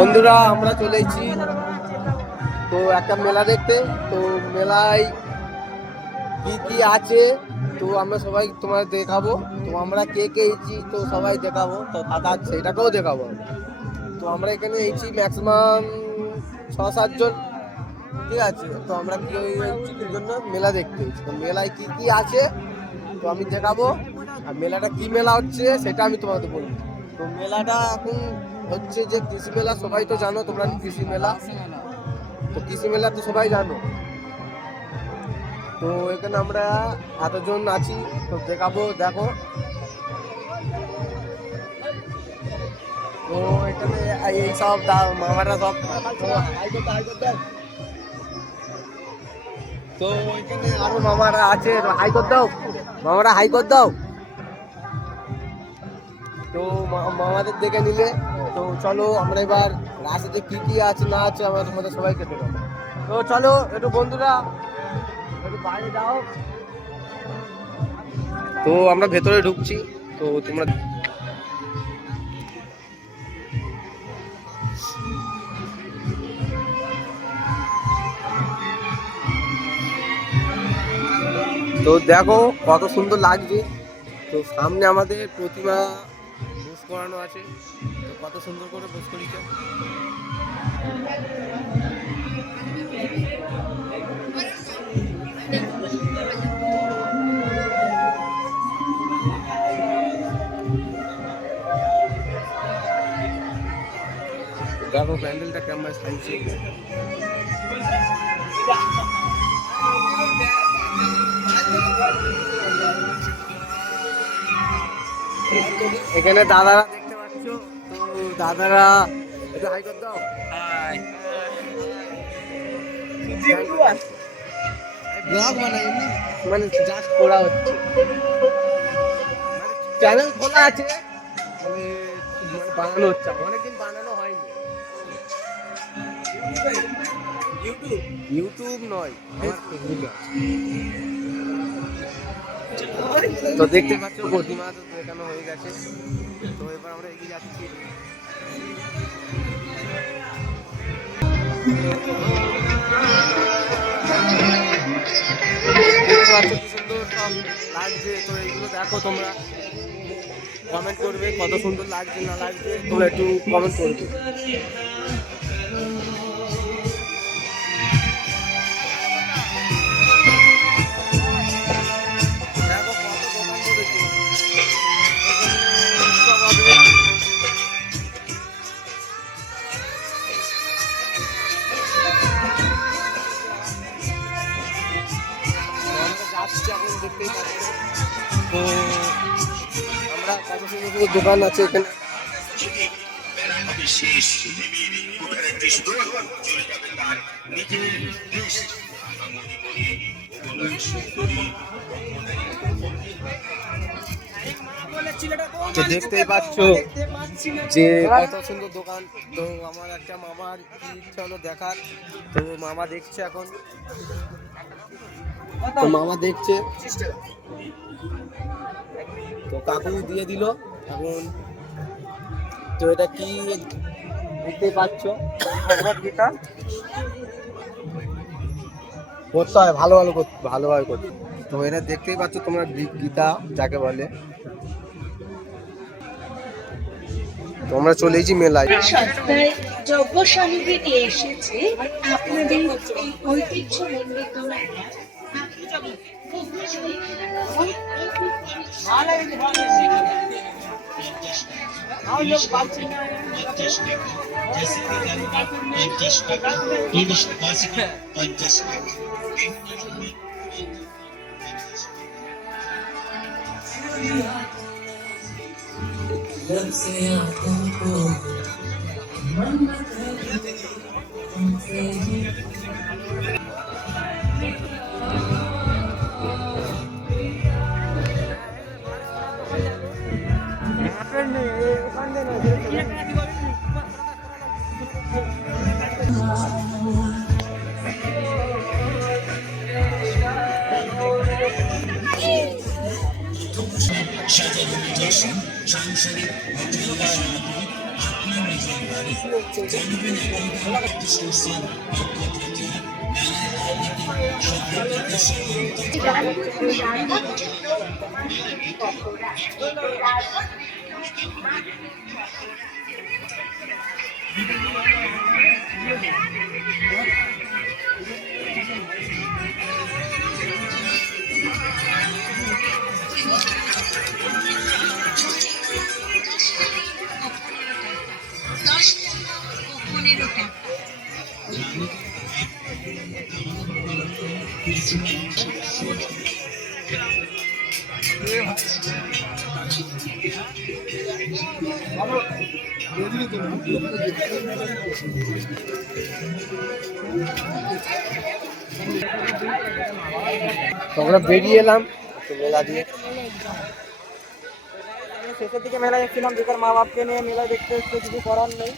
বন্ধুরা, আমরা চলেছি তো একটা মেলা দেখতে। তো মেলায় কি কি আছে, তো আমরা সবাই তোমার দেখাবো। তো আমরা কে কে এসেছি, তো সবাই দেখাবো। তো দাদা সেটাকেও দেখাবো। তো আমরা এখানে এসেছি ম্যাক্সিমাম ছ সাতজন ঠিক আছে? তো আমরা কি জন্য মেলা দেখতে তো মেলায় কি কি আছে, তো আমি দেখাবো। আর মেলাটা কি মেলা হচ্ছে, সেটা আমি তোমাকে বলব। তো মেলাটা এখন হচ্ছে যে কৃষি মেলা, সবাই তো জানো তোমরা কৃষি মেলা। তো কৃষি মেলা তো সবাই জানো। তো এখানে আমরা এতজন আছি, তো দেখাবো, দেখো। তো এখানে এই সব মামারা সব। তো এখানে আরও মামারা আছে, হাই কর দাও। মামারা হাই কর দাও। তো মামাদের দেখে নিলে। তো চলো আমরা এবার রাস্তাতে কি কি আছে, না আছে, আমরা তোমাদের সবাইকে দেবো তো চলো, একটু বন্ধুরা, একটু বাইরে যাও। তো আমরা ভেতরে ঢুকছি, তো তোমরা তো দেখো কত সুন্দর লাগছে। তো সামনে আমাদের প্রতিমা করানো আছে। তো কত সুন্দর করে করিছে? দেখো প্যান্ডেলটা কেমন সাইছে এখানে দাদারা দেখতে পাচ্ছ। তো দাদারা একটু হাই কর দাও। ব্লগ বানাই মানে জাস্ট করা হচ্ছে। চ্যানেল খোলা আছে। মানে বানানো হচ্ছে অনেকদিন বানানো হয়নি। ইউটিউব ইউটিউব নয় ফেসবুকে তো দেখতে পাচ্ছ প্রতিমা, তো দেখানো হয়ে গেছে। তো এবার আমরা এগিয়ে যাচ্ছি। সুন্দর সব লাগছে। তো দেখো তোমরা। কমেন্ট করবে কত সুন্দর লাগছে না লাগছে। তোমরা একটু কমেন্ট করবে। দেখতেই আমরা কত সুন্দর দোকান আছে এখানে দেখতেই পাচ্ছ যে কত সুন্দর দোকান। তো আমার একটা মামার ইচ্ছা হলো দেখার। তো মামা দেখছে এখন। তো মামা দেখছে। তো কাকু দিয়ে দিল। এখন তো এটা কি দেখতেই পাচ্ছ ভগবদ্গীতা করতে হয়, ভালো ভালো ভালোভাবে করতে তো এটা দেখতেই পাচ্ছ তোমরা গীতা যাকে বলে। তোমরা চলেছি মেলায়। দ্রব্য সামগ্রী নিয়ে এসেছে। আপনাদের এই ঐতিহ্যমণ্ডিত মেলা जब से आपको मन बदल तुमसे ही অভিজ্ঞতা আপনার দশ টাকা ও পনেরো টাকা। আমরা বেরিয়ে এলাম। মেলা দিয়ে শেষের দিকে মেলায় এসেছিলাম বেকার মা বাপকে নিয়ে মেলায় দেখতে কিছু করার নেই।